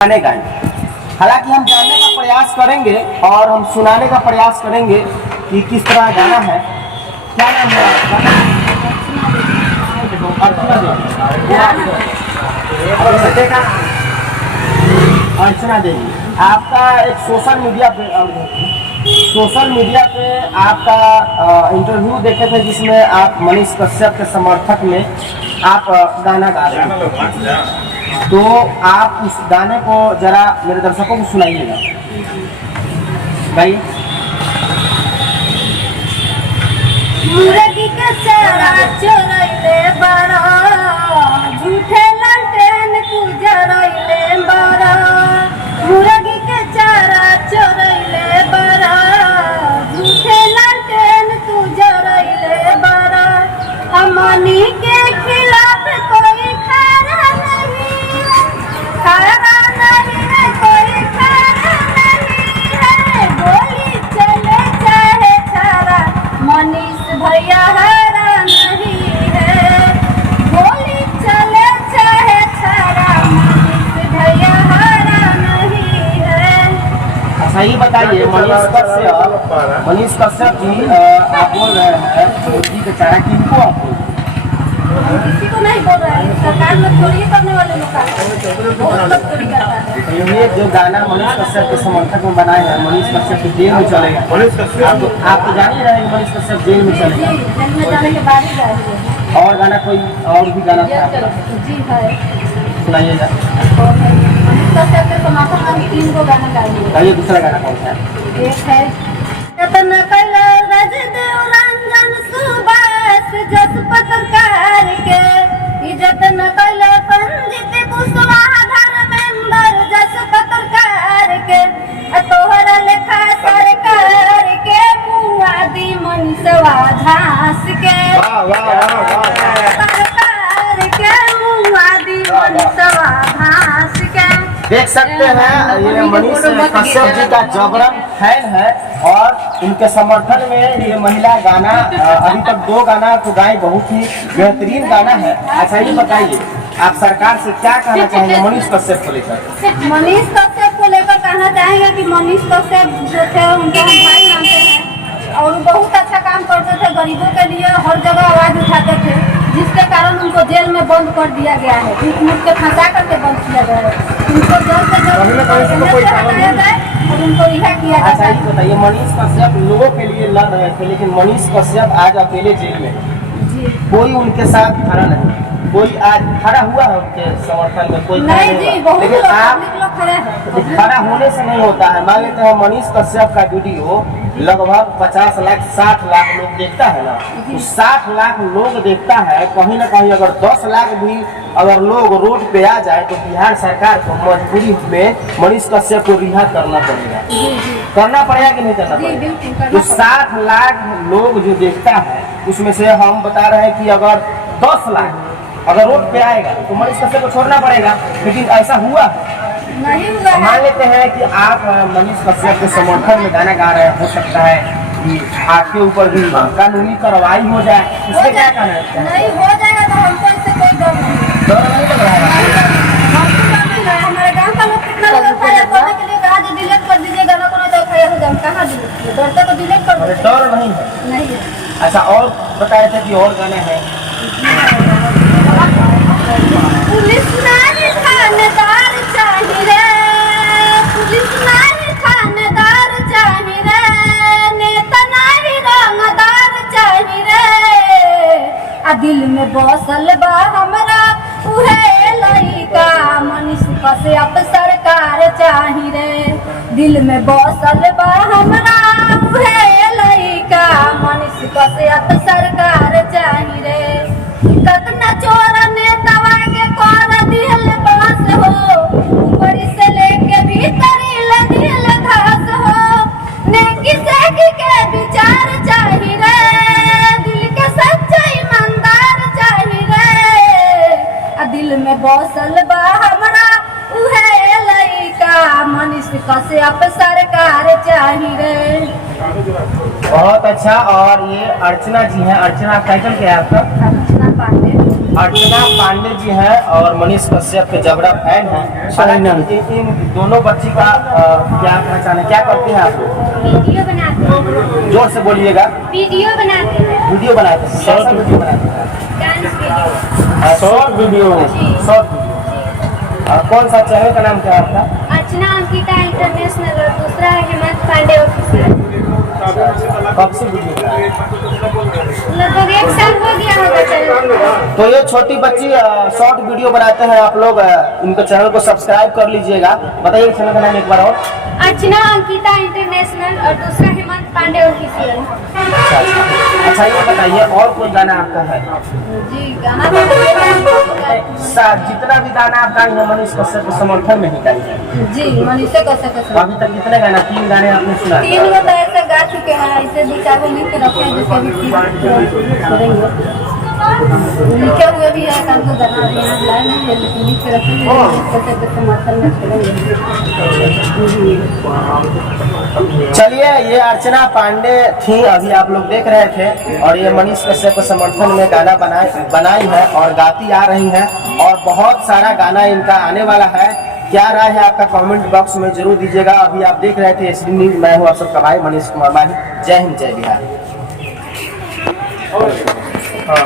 गाने गाएं। हालांकि हम जानने का प्रयास करेंगे और हम सुनाने का प्रयास करेंगे कि किस तरह गाना है। क्या नाम है आपका? अर्चना देवी। आपका एक सोशल मीडिया पे आपका इंटरव्यू देखे थे जिसमें आप मनीष कश्यप के समर्थक में आप गाना गा रहे हैं, तो आप उस गाने को जरा मेरे दर्शकों को सुनाइएगा भाई। मुर्गी के चारा चोरैले बारा, झूठे ललटेन तू जरैले बारा। मुर्गी के चारा चोरैले बारा, झूठे ललटेन तू जरैले बारा। हमनी के खिलाफ कोई खरा नहीं है, कोई खरा नहीं है। गोली चले चाहे छारा, मनीष भैया हरा नहीं है। गोली चले चाहे छारा, मनीष भैया हरा नहीं है। अच्छा ये बताइए, मनीष कश्यप जी आप बोल रहे हैं मुर्गी के चारा किनको आप बोल रहे हैं? किसी को नहीं बोल रहे हैं, सरकार में चोरी करने वाले लोग बहुत लोग चोरी करता है। ये जो गाना मनीष कश्यप के समर्थक में बनाए हैं, मनीष कश्यप की जेल में चलेगा। आप तो जान ही रहे हैं मनीष कश्यप जेल में चलेगा। जेल में जाने के बाद ही जाएंगे। और गाना कोई और भी गाना था जी है, सुनाइएगा। मनीष कश्यप के समर्थक में 3 गो गाना गाएंगे। गाइए दूसरा गाना कौन सा है? एक है जतन कैला राजदेव रंजन सुबास जस पत्रकार के, जतन कैला पंडित कुशवाहा धर्मेंद्र जस पत्रकार के। तोहरा लेखा सरकार के मुआदी मनीषवा झांस के। सरकार के मुआदी मनीषवा झांस के। देख सकते हैं ये मनीष कश्यप जी का जबरन फैन है और उनके समर्थन में ये महिला गाना अभी तक 2 गाना तो गाए, बहुत ही बेहतरीन गाना है। अच्छा ये बताइए, आप सरकार से क्या कहना चाहेंगे मनीष कश्यप को लेकर? मनीष कश्यप को लेकर कहना चाहेंगे कि मनीष कश्यप जो थे उनको हम भाई मानते हैं और बहुत अच्छा काम करते थे, गरीबों के लिए हर जगह आवाज उठाते थे, जिसके कारण उनको जेल में बंद कर दिया गया है, झूठ मूठ के फंसा करके बंद किया गया है। उनको जल्द से जल्द हटाया जाए और उनको रिहा किया जाए। अच्छा ये बताइए, मनीष कश्यप लोगों के लिए लड़ रहे थे, लेकिन मनीष कश्यप आज अकेले जेल में, कोई उनके साथ खड़ा नहीं, कोई आज खड़ा हुआ है उनके समर्थन में? कोई नहीं जी, बहुत लेकिन लोग आप खड़े हैं। खड़ा होने से नहीं होता है। मान लेते हैं मनीष कश्यप का वीडियो लगभग 50 लाख 60 लाख लोग देखता है ना, तो 60 लाख लोग देखता है, कहीं ना कहीं अगर 10 लाख भी अगर लोग रोड पे आ जाए तो बिहार सरकार को मजबूरी में मनीष कश्यप को रिहा करना पड़ेगा। करना पड़ेगा कि नहीं करना पड़ेगा? जो 60 लाख लोग जो देखता है उसमें से हम बता रहे हैं कि अगर 10 लाख अगर रोड पे आएगा तो मनीष कश्यप को छोड़ना पड़ेगा, लेकिन ऐसा हुआ नहीं हुआ। मान लेते हैं कि आप मनीष कश्यप के समर्थन में गाना गा रहे हैं, हो सकता है कि आपके ऊपर भी कानूनी कार्रवाई हो जाए, इसमें क्या कहना है? नहीं हो जाएगा तो हमको इससे कोई डर नहीं। डर नहीं लग रहा है? हमारे गांव का लोग कितना लोग एफआईआर करने के लिए कहा कि डिलीट कर दीजिए गाना को, नहीं तो एफआईआर हो जाए। कहाँ डिलीट किए? डरते तो डिलीट कर देते। डर नहीं है? नहीं है। अच्छा और बताए थे कि और गाना है? पुलिस नहीं थानेदार चाहिए रे, पुलिस नहीं थानेदार चाहिए रे, नेता नहीं रंगदार चाहिए रे। आ दिल में बसल बा हमरा उहे लइका मनीष कश्यप सरकार चाहिए रे। दिल में बसल बा हमरा उहे लइका मनीष कश्यप सरकार चाहिए रे। कतना चोर नेतावा के कर दिल बास हो, ऊपर से लेके भीतरी ले दिल घास हो। नेकी सेकी के विचार चाहिए रे, दिल के सच्चा ईमानदार चाहिए रे। आ दिल में बसल बा हमरा उहे लइका मनीष कश्यप सरकार चाहिए रे। बहुत अच्छा। और ये अर्चना जी हैं। अर्चना टाइटल क्या है आपका? अर्चना पांडे। अर्चना पांडे जी हैं और मनीष कश्यप के जबरा फैन हैं। हालांकि इन दोनों बच्ची का क्या पहचान है, क्या करते हैं आप लोग? वीडियो बनाते हैं। जोर से बोलिएगा। वीडियो बनाते हैं। वीडियो बनाते हैं, कैसा वीडियो बनाते हैं? Dance video. Short video. जी। Short video. कौन सा चैनल का नाम क्या है आपका? अर्चना अंकिता इंटरनेशनल और दूसरा है हेमंत पांडे ऑफिशियल। कब से वीडियो बना रहे हैं? लगभग 1 साल हो गया होगा चैनल। तो ये छोटी बच्ची शॉर्ट वीडियो बनाते हैं, आप लोग इनके चैनल को सब्सक्राइब कर लीजिएगा। बताइए चैनल का नाम एक बार और। अर्चना अंकिता इंटरनेशनल और दूसरा हेमंत पांडे ऑफिशियल। अच्छा ये बताइए और कोई गाना आपका है? जी गाना तो जितना भी गाना आप गाएंगे मनीष कश्यप के समर्थन में ही गाइए। जी मनीषा कश्यप। अभी तक कितने गाना, 3 गाने आपने सुना? 3 गो तो ऐसे गा चुके हैं, ऐसे 2-4 गो लिख के रखे हैं जिसके भी करेंगे। लिखे हुए भी है, काम को गाना यहाँ लाए नहीं है लेकिन लिख के रखेंगे कैसे समर्थन में करेंगे। चलिए ये अर्चना पांडे थी, अभी आप लोग देख रहे थे, और ये मनीष कश्यप के समर्थन में गाना बनाई है और गाती आ रही हैं, और बहुत सारा गाना इनका आने वाला है। क्या राय है आपका कमेंट बॉक्स में जरूर दीजिएगा। अभी आप देख रहे थे एसडी न्यूज, मैं हूँ आप सबका भाई मनीष कुमार माही। जय हिंद जय बिहार। हाँ